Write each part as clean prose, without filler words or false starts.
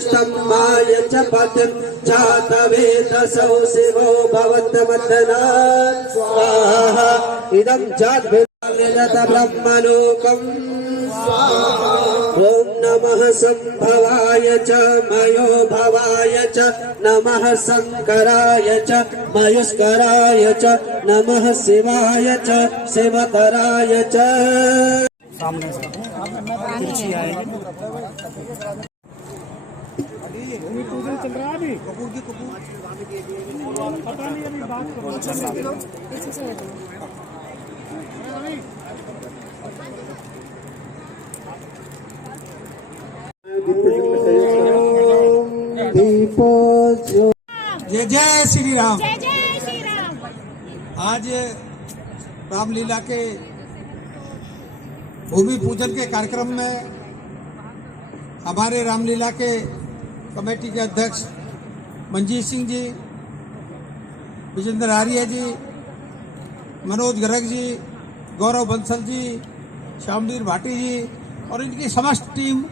स्तम्भाय च पतिं जातवेदसौ शिवो भवन्तमदनात् स्वाहा इदं जातवेदत ब्रह्मलोकम् ॐ नमः संभवाय च मयो भवाय च नमः शंकराय च मयुष्कराय च नमः शिवाय च शिवतराय च। सामने से तिरछी आएगी। भूमि पूजन चल रहा है अभी। पता नहीं अभी बात करो। जय जय श्री राम। जय जय श्री राम। आज रामलीला के भूमि पूजन के कार्यक्रम में हमारे रामलीला के कमेटी के अध्यक्ष मंजीत सिंह जी, विजेंद्र आर्य जी, मनोज गर्ग जी, गौरव बंसल जी, श्यामवीर भाटी जी और इनकी समस्त टीम,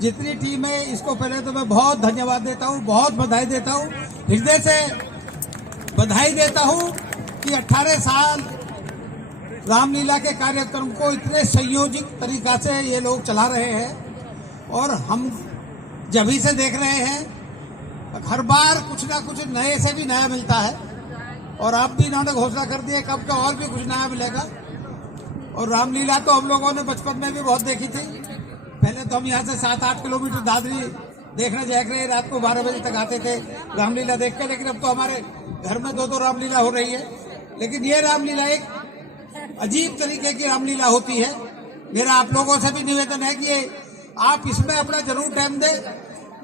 जितनी टीम है, इसको पहले तो मैं बहुत धन्यवाद देता हूँ, बहुत बधाई देता हूँ, हृदय से बधाई देता हूँ कि 18 साल रामलीला के कार्यक्रम को इतने संयोजित तरीका से ये लोग चला रहे हैं और हम जब ही से देख रहे हैं। हर बार कुछ ना कुछ नए से भी नया मिलता है और अब भी इन्होंने घोषणा कर दी है कब का और भी कुछ नया मिलेगा। और रामलीला तो हम लोगों ने बचपन में भी बहुत देखी थी। पहले तो हम यहाँ से 7-8 किलोमीटर दादरी देखने जाया करें, रात को 12 बजे तक आते थे रामलीला देख के। लेकिन अब तो हमारे घर में 2-2 रामलीला हो रही है। लेकिन ये रामलीला एक अजीब तरीके की रामलीला होती है। मेरा आप लोगों से भी निवेदन है कि आप इसमें अपना जरूर टाइम दें।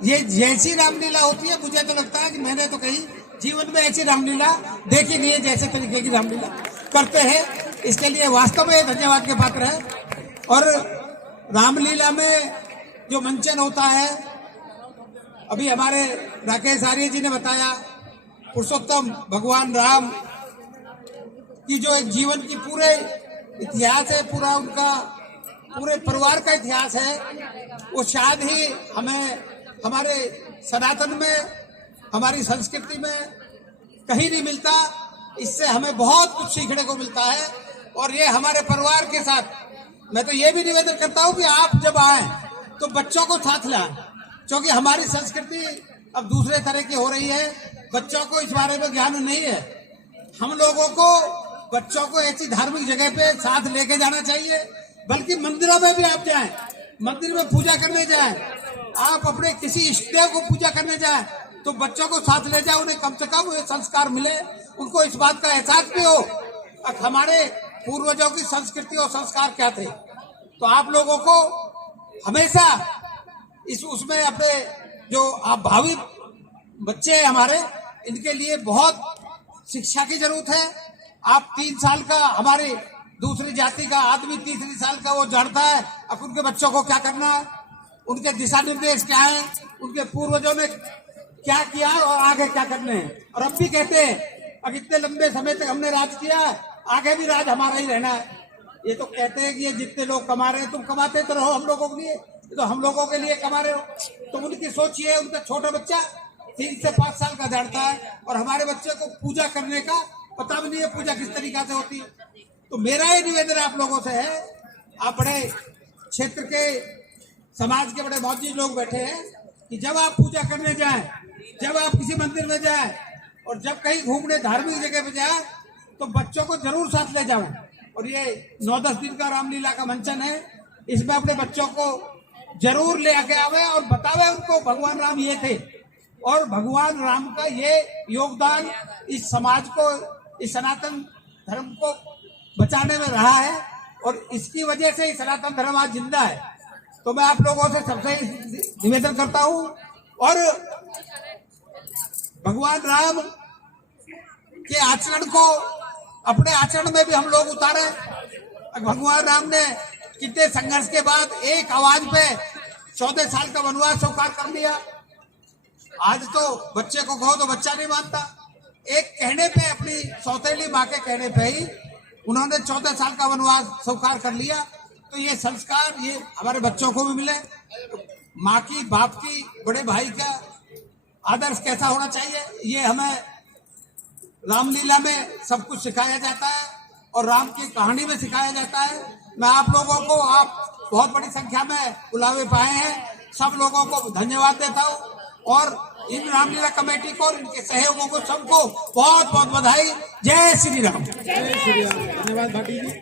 ये जैसी रामलीला होती है, मुझे तो लगता है कि मैंने तो कहीं जीवन में ऐसी रामलीला देखी नहीं है जैसे तरीके की रामलीला करते हैं। इसके लिए वास्तव में धन्यवाद के पात्र है। और रामलीला में जो मंचन होता है, अभी हमारे राकेश आर्य जी ने बताया, पुरुषोत्तम भगवान राम की जो एक जीवन की पूरे इतिहास है, पूरा उनका पूरे परिवार का इतिहास है, वो शायद ही हमें हमारे सनातन में, हमारी संस्कृति में कहीं नहीं मिलता। इससे हमें बहुत कुछ सीखने को मिलता है। और ये हमारे परिवार के साथ मैं तो ये भी निवेदन करता हूँ कि आप जब आए तो बच्चों को साथ लाएं, क्योंकि हमारी संस्कृति अब दूसरे तरह की हो रही है। बच्चों को इस बारे में ज्ञान नहीं है। हम लोगों को बच्चों को ऐसी धार्मिक जगह पे साथ लेके जाना चाहिए, बल्कि मंदिरों में भी आप जाएं, मंदिर में पूजा करने जाएं, आप अपने किसी इष्ट देव को पूजा करने जाएं तो बच्चों को साथ ले जाए, उन्हें कम से कम ये संस्कार मिले, उनको इस बात का एहसास भी हो हमारे पूर्वजों की संस्कृति और संस्कार क्या थे। तो आप लोगों को हमेशा इस उसमें अपने जो आप भावी बच्चे हैं हमारे, इनके लिए बहुत शिक्षा की जरूरत है। आप 3 साल का, हमारे दूसरी जाति का आदमी 3 साल का वो जानता है अब उनके बच्चों को क्या करना है, उनके दिशा निर्देश क्या है, उनके पूर्वजों ने क्या किया और आगे क्या करने हैं। और अब भी कहते हैं अब इतने लंबे समय तक हमने राज किया, आगे भी राज हमारा ही रहना है। ये तो कहते हैं कि ये जितने लोग कमा रहे हैं, तुम कमाते तो रहो हम लोगों के लिए, तो हम लोगों के लिए कमा रहे हो। तो उनकी सोच ये है, उनका छोटा बच्चा 3 से 5 साल का जानता है और हमारे बच्चे को पूजा करने का पता भी नहीं है, पूजा किस तरीका से होती है। तो मेरा ये निवेदन आप लोगों से है, आप बड़े क्षेत्र के समाज के बड़े मौजूद लोग बैठे हैं, कि जब आप पूजा करने जाएं, जब आप किसी मंदिर में जाएं और जब कहीं घूमने धार्मिक जगह पे जाएं तो बच्चों को जरूर साथ ले जाओ। और ये 9-10 दिन का रामलीला का मंचन है, इसमें अपने बच्चों को जरूर ले आके आवे और बतावे उनको भगवान राम ये थे और भगवान राम का ये योगदान इस समाज को, इस सनातन धर्म को बचाने में रहा है और इसकी वजह से सनातन धर्म आज जिंदा है। तो मैं आप लोगों से सबसे निवेदन करता हूं और भगवान राम के आचरण को अपने आचरण में भी हम लोग उतारे। भगवान राम ने कितने संघर्ष के बाद एक आवाज पे 14 साल का वनवास स्वीकार कर लिया। आज तो बच्चे को कहो तो बच्चा नहीं मानता, एक कहने पे, अपनी सौतेली माँ के कहने पे ही उन्होंने 14 साल का वनवास स्वीकार कर लिया। तो ये संस्कार ये हमारे बच्चों को भी मिले। माँ की, बाप की, बड़े भाई का आदर्श कैसा होना चाहिए, ये हमें रामलीला में सब कुछ सिखाया जाता है और राम की कहानी में सिखाया जाता है। मैं आप लोगों को, आप बहुत बड़ी संख्या में बुलावे पाए हैं, सब लोगों को धन्यवाद देता हूँ और इन रामलीला कमेटी को और इनके सहयोगों को सबको बहुत बहुत बधाई। जय श्री राम। धन्यवाद भाटी जी।